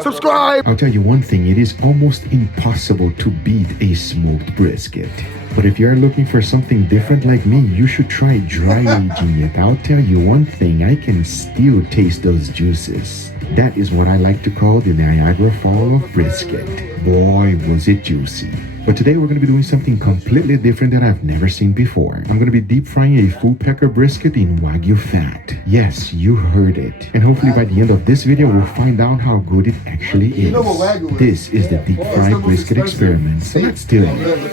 subscribe. I'll tell you one thing, it is almost impossible to beat a smoked brisket. But if you are looking for something different like me, you should try dry aging it. I'll tell you one thing, I can still taste those juices. That is what I like to call the Niagara Fall of brisket. Boy, was it juicy. But today we're going to be doing something completely different that I've never seen before. I'm going to be deep frying a full pecker brisket in Wagyu fat. Yes, you heard it. And hopefully by the end of this video, we'll find out how good it actually is. This is the deep fried brisket experiment, so let's do it.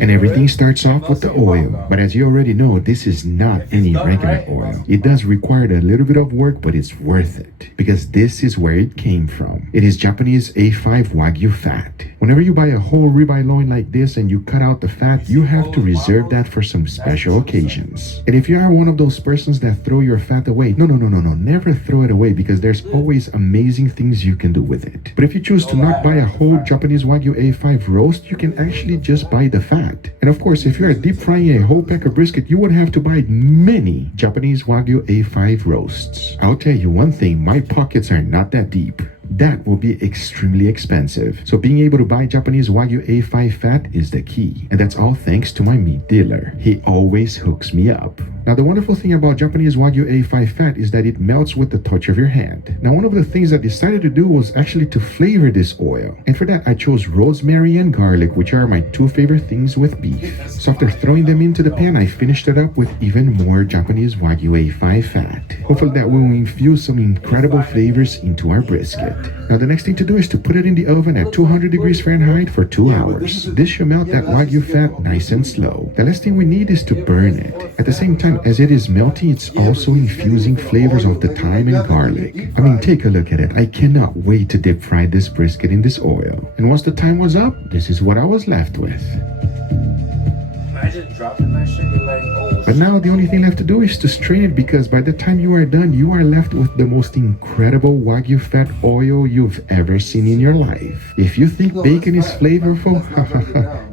And everything starts off with the oil. But as you already know, this is not any regular oil. It does require a little bit of work, but it's worth it. Because this is where it came from. It is Japanese A5 Wagyu fat. Whenever you buy a whole ribeye loin like this and you cut out the fat, you have to reserve that for some special occasions. And if you are one of those persons that throw your fat away, no, never throw it away, because there's always amazing things you can do with it. But if you choose to not buy a whole Japanese Wagyu A5 roast, you can actually just buy the fat. And of course, if you are deep frying a whole pecker brisket, you would have to buy many Japanese Wagyu A5 roasts. I'll tell you one thing, my pockets are not that deep. That will be extremely expensive. So being able to buy Japanese Wagyu A5 fat is the key. And that's all thanks to my meat dealer. He always hooks me up. Now, the wonderful thing about Japanese Wagyu A5 fat is that it melts with the touch of your hand. Now, one of the things I decided to do was actually to flavor this oil. And for that, I chose rosemary and garlic, which are my two favorite things with beef. So after throwing them into the pan, I finished it up with even more Japanese Wagyu A5 fat. Hopefully that will infuse some incredible flavors into our brisket. Now, the next thing to do is to put it in the oven at 200 degrees Fahrenheit for 2 hours. This should melt that Wagyu fat nice and slow. The last thing we need is to burn it. At the same time, as it is melting, it's also infusing flavors of the thyme and garlic. I mean, take a look at it. I cannot wait to deep fry this brisket in this oil. And once the time was up, this is what I was left with. Imagine dropping that shit, you're like, oh. But now the only thing left to do is to strain it, because by the time you are done, you are left with the most incredible Wagyu fat oil you've ever seen in your life. If you think bacon is flavorful,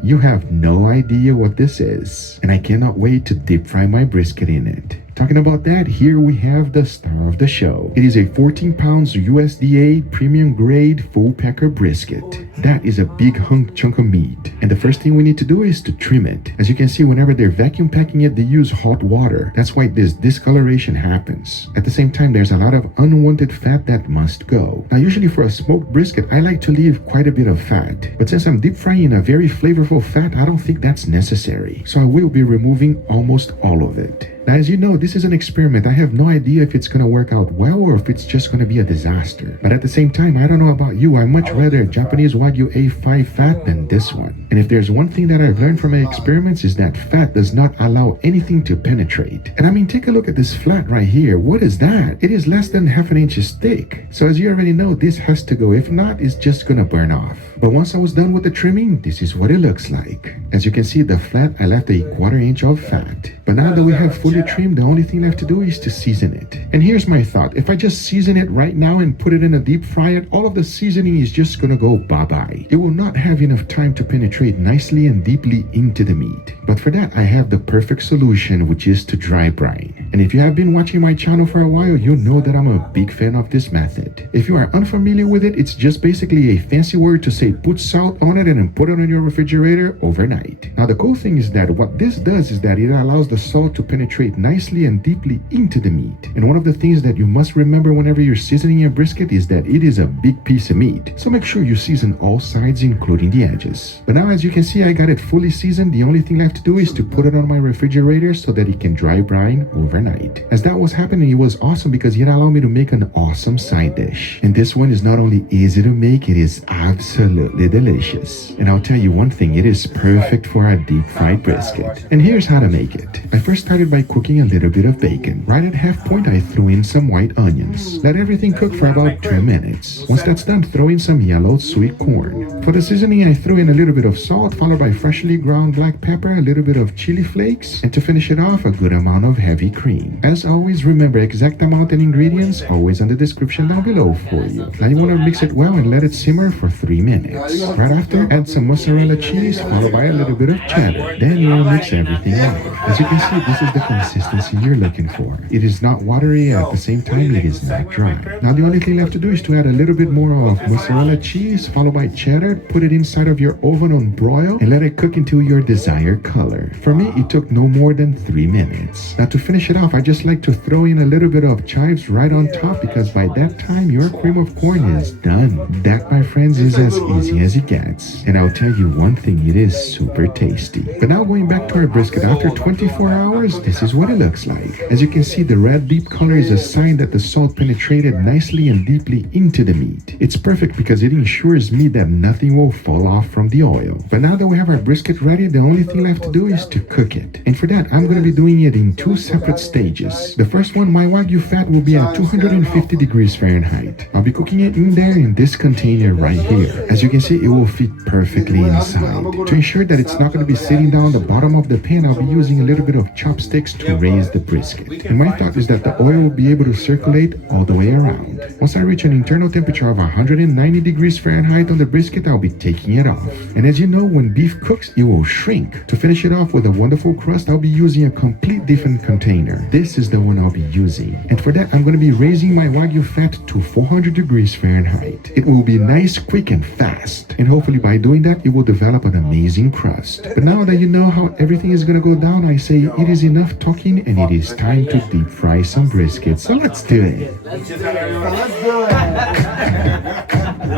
you have no idea what this is. And I cannot wait to deep fry my brisket in it. Talking about that, here we have the star of the show. It is a 14 pounds USDA premium grade full pecker brisket. That is a big chunk of meat. And the first thing we need to do is to trim it. As you can see, whenever they're vacuum packing it, they use hot water. That's why this discoloration happens. At the same time, there's a lot of unwanted fat that must go. Now, usually for a smoked brisket, I like to leave quite a bit of fat. But since I'm deep frying a very flavorful fat, I don't think that's necessary. So I will be removing almost all of it. Now, as you know, this is an experiment. I have no idea if it's going to work out well or if it's just going to be a disaster. But at the same time, I don't know about you, I much rather Japanese Wagyu A5 fat than this one. And if there's one thing that I've learned from my experiments, is that fat does not allow anything to penetrate. And I mean, take a look at this flat right here. What is that? It is less than ½ inch thick. So as you already know, this has to go. If not, it's just going to burn off. But once I was done with the trimming, this is what it looks like. As you can see, the flat, I left a ½ inch of fat. But now that we have fully trimmed, the only thing left to do is to season it. And here's my thought. If I just season it right now and put it in a deep fryer, all of the seasoning is just gonna go bye-bye. It will not have enough time to penetrate nicely and deeply into the meat. But for that, I have the perfect solution, which is to dry brine. And if you have been watching my channel for a while, you know that I'm a big fan of this method. If you are unfamiliar with it, it's just basically a fancy word to say put salt on it and then put it on your refrigerator overnight. Now, the cool thing is that what this does is that it allows the salt to penetrate nicely and deeply into the meat. And one of the things that you must remember whenever you're seasoning your brisket is that it is a big piece of meat. So make sure you season all sides, including the edges. But now, as you can see, I got it fully seasoned. The only thing left to do is to put it on my refrigerator so that it can dry brine overnight. As that was happening, it was awesome because it allowed me to make an awesome side dish. And this one is not only easy to make, it is absolutely delicious. And I'll tell you one thing, it is perfect for a deep fried brisket. And here's how to make it. I first started by cooking a little bit of bacon. Right at half point, I threw in some white onions. Let everything cook for about 2 minutes. Once that's done, throw in some yellow sweet corn. For the seasoning, I threw in a little bit of salt, followed by freshly ground black pepper, a little bit of chili flakes, and to finish it off, a good amount of heavy cream. As always, remember exact amount and ingredients always in the description down below for you. Now you want to mix it well and let it simmer for 3 minutes. Right after, add some mozzarella cheese, followed by a little bit of cheddar. Then you want to mix everything well. As you can see, this is the consistency you're looking for. It is not watery, at the same time it is not dry. Now the only thing left to do is to add a little bit more of mozzarella cheese, followed by cheddar, put it inside of your oven on broil, and let it cook until your desired color. For me, it took no more than 3 minutes. Now to finish it off, I just like to throw in a little bit of chives right on top, because by that time your cream of corn is done. That, my friends, is as easy as it gets. And I'll tell you one thing, it is super tasty. But now going back to our brisket, after 24 hours, this is what it looks like. As you can see, the red deep color is a sign that the salt penetrated nicely and deeply into the meat. It's perfect because it ensures me that nothing will fall off from the oil. But now that we have our brisket ready, the only thing left to do is to cook it. And for that, I'm going to be doing it in 2 separate stages. The first one, my Wagyu fat will be at 250 degrees Fahrenheit. I'll be cooking it in there in this container right here. As you can see, it will fit perfectly inside. To ensure that it's not going to be sitting down the bottom of the pan, I'll be using a little bit of chopsticks to raise the brisket. And my thought is that the oil will be able to circulate all the way around. Once I reach an internal temperature of 190 degrees Fahrenheit on the brisket, I'll be taking it off. And as you know, when beef cooks, it will shrink. To finish it off with a wonderful crust, I'll be using a complete different container. This is the one I'll be using. And for that, I'm going to be raising my Wagyu fat to 400 degrees Fahrenheit. It will be nice, quick, and fast. And hopefully by doing that, it will develop an amazing crust. But now that you know how everything is going to go down, I say it is enough talking and it is time to deep fry some brisket. So let's do it. Let's do it. We're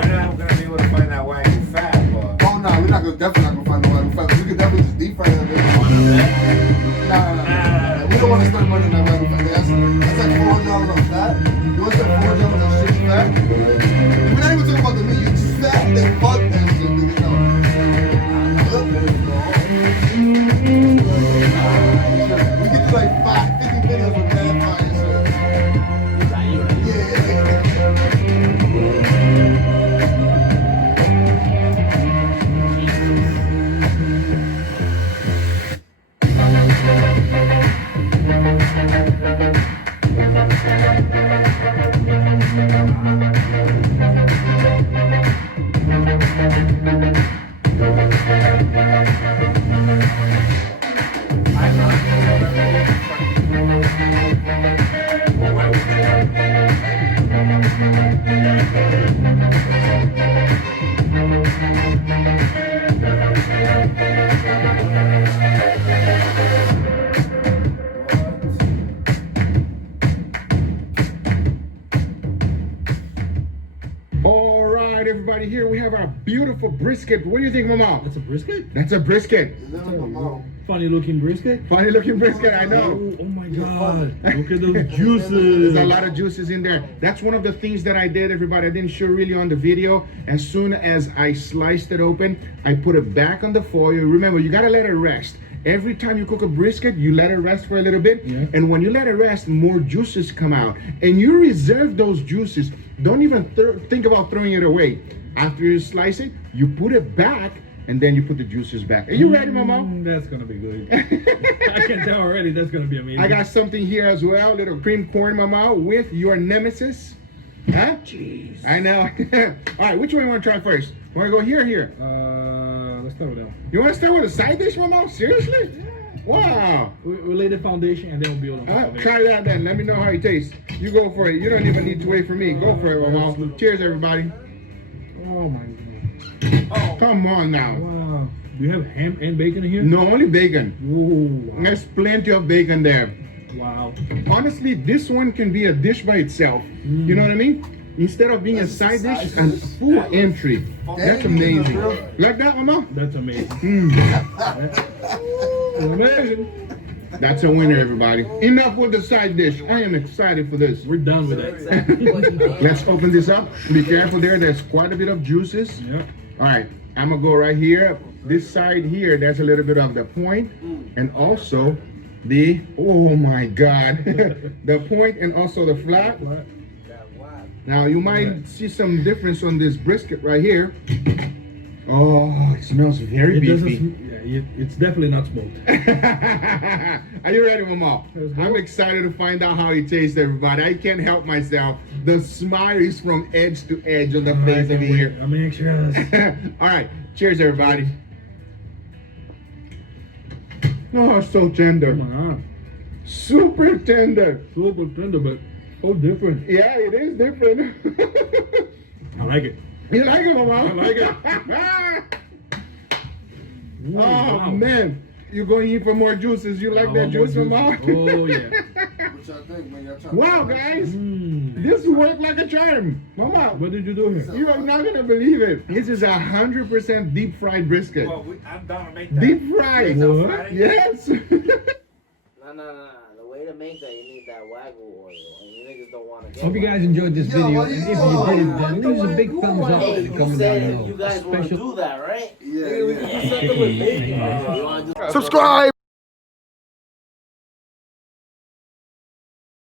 not gonna be able to find that Wagyu fat, but Oh no, we're definitely not gonna find the Wagyu fat. We could definitely just deep fry that. Nah. We don't want to spend money on that Wagyu fat. That's like $4 on fat. You want to spend $4 on that shit fat? We're not even talking about the meat. You just fat, then fuck that shit, nigga. We could do like 50 videos with that fire shit. Everybody, here we have our beautiful brisket. What do you think, Mama? That's a brisket? That's a brisket. Funny looking brisket? Funny looking brisket, I know. Oh my god. Look at those juices. There's a lot of juices in there. That's one of the things that I did, everybody. I didn't show really on the video. As soon as I sliced it open, I put it back on the foil. Remember, you gotta let it rest. Every time you cook a brisket, you let it rest for a little bit. Yeah. And when you let it rest, more juices come out. And you reserve those juices. Don't even think about throwing it away. After you slice it, you put it back, and then you put the juices back. Are you ready, Mama? That's gonna be good. I can tell already that's gonna be amazing. I got something here as well, little cream corn, Mama, with your nemesis. Huh? Jeez. I know. All right, which one you want to try first? Want to go here or here? Let's start with that one. You want to start with a side dish, Mama? Seriously? Wow. We lay the foundation and then we'll build on top of it. Try that then. Let me know how it tastes. You go for it. You don't even need to wait for me. Go for it, Mama. Cheers, everybody. Oh my god. Come on now. Wow. Do you have ham and bacon in here? No, only bacon. Ooh, wow. There's plenty of bacon there. Wow. Honestly, this one can be a dish by itself. You know what I mean? Instead of being a side dish, a full entry. That's amazing. Like that, Mama? That's amazing. That's amazing. That's a winner, everybody. Enough with the side dish. I am excited for this. We're done with that. Let's open this up. Be careful there. There's quite a bit of juices. Yep. All right. I'm going to go right here. This side here, there's a little bit of the point. And also, the, oh my God, the point and also the flat. Now you might see some difference on this brisket right here. Oh, it smells very beefy. It's definitely not smoked. Are you ready, Mama? I'm excited to find out how it tastes, everybody. I can't help myself. The smile is from edge to edge on the face over here. I'm anxious. All right, cheers, everybody. Oh, so tender. Come on. Super tender. Super tender, but so different. Yeah, it is different. I like it. You like it, Mama? I like it. Oh, wow. man. You going in for more juices? You like that juice, Mama? Oh, yeah. What y'all think, man? Y'all trying Wow, to guys. This worked like a charm. Mama, What did you do here? you are not going to believe it. This is 100% deep fried brisket. Well, I'm down to make that. Deep fried. What? Yes. No. The way to make that, you need that WAGYU oil, and you niggas don't want to get Hope you WAGYU. guys enjoyed this Yo, video. what And you if you doing? did, then leave us a big thumbs up Hey, in the you comment said down below. you guys want to Special do that, right? Yeah. You want to do Subscribe.